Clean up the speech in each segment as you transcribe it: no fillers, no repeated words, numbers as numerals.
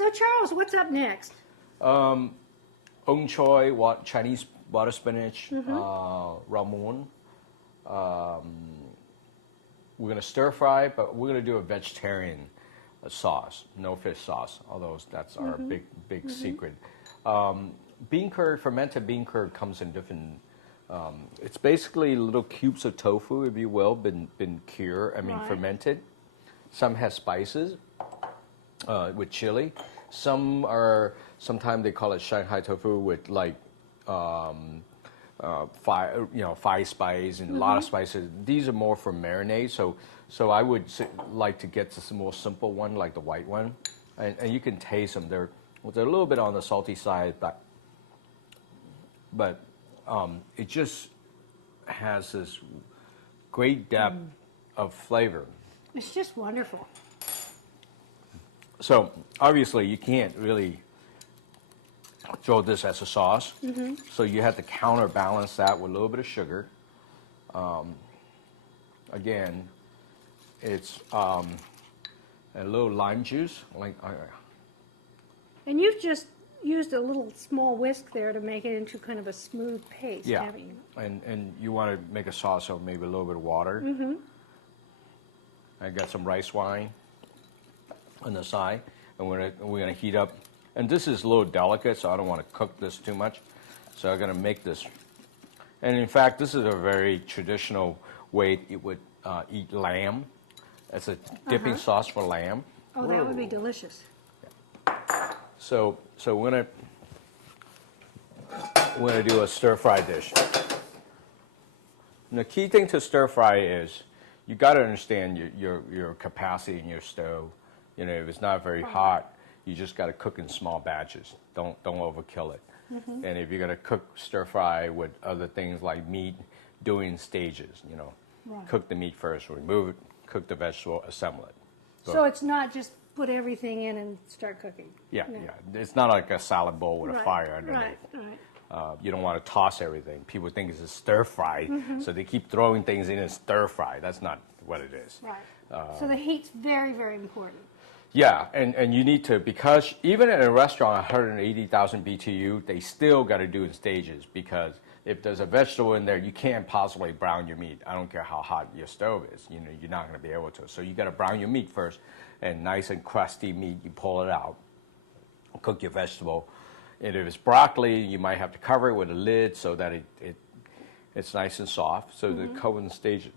So Charles, what's up next? Choy, Chinese water spinach, muong. We're going to stir fry, but we're going to do a vegetarian sauce, no fish sauce, although that's our big secret. Bean curd, fermented bean curd comes in different, it's basically little cubes of tofu, if you will, been fermented. Some has spices with chili. Sometimes they call it Shanghai tofu with like five spice and a lot of spices. These are more for marinade, so I would like to get this more simple one, like the white one, and you can taste them. They're a little bit on the salty side, but it just has this great depth of flavor. It's just wonderful. So obviously you can't really throw this as a sauce. So you have to counterbalance that with a little bit of sugar. Again, it's a little lime juice. And you've just used a little small whisk there to make it into kind of a smooth paste, haven't you? And you want to make a sauce of maybe a little bit of water. I got some rice wine on the side, and we're gonna heat up. And this is a little delicate, so I don't want to cook this too much. So I'm gonna make this. And in fact, this is a very traditional way you would eat lamb. It's a dipping sauce for lamb. Oh, that would be delicious. So we're gonna do a stir fry dish. And the key thing to stir fry is you got to understand your capacity in your stove. You know, if it's not very hot, you just got to cook in small batches. Don't overkill it. And if you're gonna cook stir fry with other things like meat, do it in stages. You know, cook the meat first, remove it, cook the vegetable, assemble it. So it's not just put everything in and start cooking. Yeah. It's not like a salad bowl with a fire underneath. Right. You don't want to toss everything. People think it's a stir fry, so they keep throwing things in and stir fry. That's not what it is. Right. So the heat's very, very important. Yeah, and you need to, because even in a restaurant, 180,000 BTU, they still got to do it in stages, because if there's a vegetable in there, you can't possibly brown your meat. I don't care how hot your stove is. You know, you're not going to be able to. So you got to brown your meat first, and nice and crusty meat, you pull it out, cook your vegetable. And if it's broccoli, you might have to cover it with a lid so that it's nice and soft. So the cover and stage it.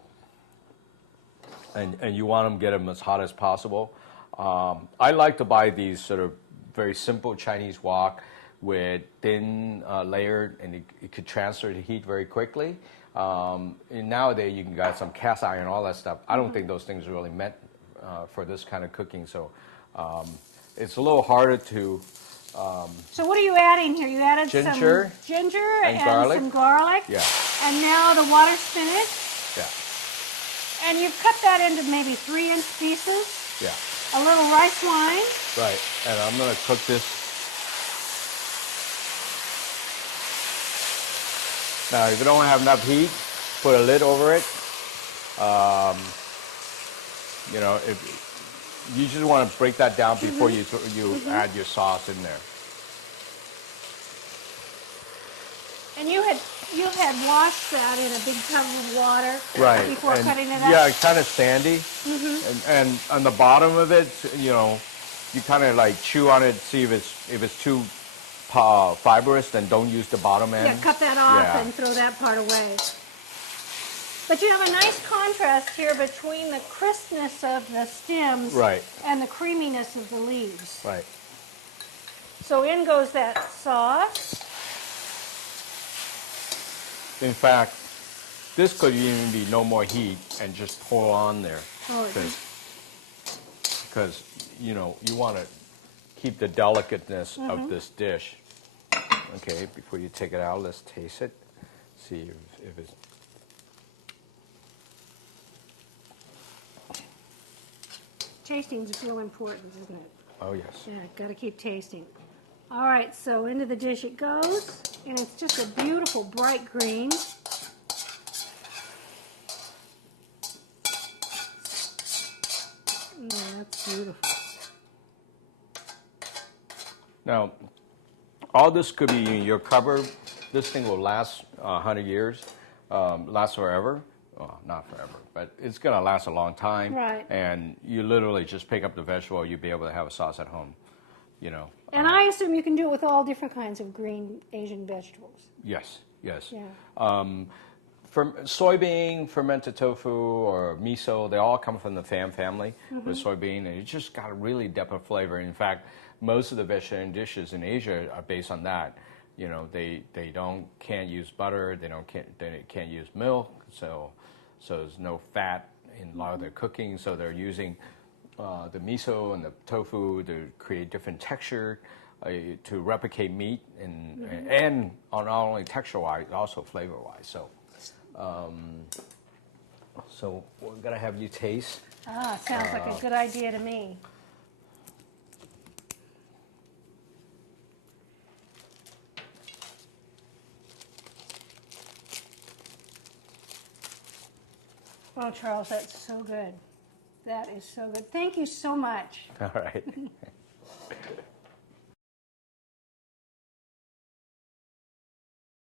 And you want them, get them as hot as possible. I like to buy these sort of very simple Chinese wok with thin layered, and it could transfer the heat very quickly. And nowadays you can get some cast iron, all that stuff. I don't think those things are really meant for this kind of cooking. So it's a little harder to. So what are you adding here? You added ginger, some ginger and some garlic. Yeah. And now the water spinach. Yeah. And you've cut that into maybe 3-inch pieces. Yeah. A little rice wine. Right. And I'm going to cook this. Now, if you don't have enough heat, put a lid over it. You know, if you just want to break that down before you add your sauce in there. And you had washed that in a big tub of water before cutting it up? Yeah, it's kind of sandy. And on the bottom of it, you know, you kind of like chew on it, see if it's too fibrous, then don't use the bottom end. Yeah, cut that off and throw that part away. But you have a nice contrast here between the crispness of the stems and the creaminess of the leaves. Right. So in goes that sauce. In fact, this could even be no more heat and just pour on there. Because you know, you want to keep the delicateness of this dish. Okay, before you take it out, let's taste it. See if it's... Tasting's real important, isn't it? Oh, yes. Yeah, got to keep tasting. All right, so into the dish it goes, and it's just a beautiful bright green. Yeah, that's beautiful. Now, all this could be in your cupboard. This thing will last 100 years, last forever. Well, not forever, but it's going to last a long time. Right. And you literally just pick up the vegetable, you'll be able to have a sauce at home, you know. And I assume you can do it with all different kinds of green Asian vegetables. Yes, yes. Yeah. Soybean, fermented tofu, or miso, they all come from the Phan family with soybean, and it just got a really depth of flavor. In fact, most of the vegetarian dishes in Asia are based on that. You know, they can't use butter, they can't use milk, so there's no fat in a lot of their cooking. So they're using the miso and the tofu to create different texture, to replicate meat, and not only texture-wise, also flavor-wise. So we're gonna have you taste. Ah, sounds like a good idea to me. Oh, Charles, that's so good. That is so good. Thank you so much. All right.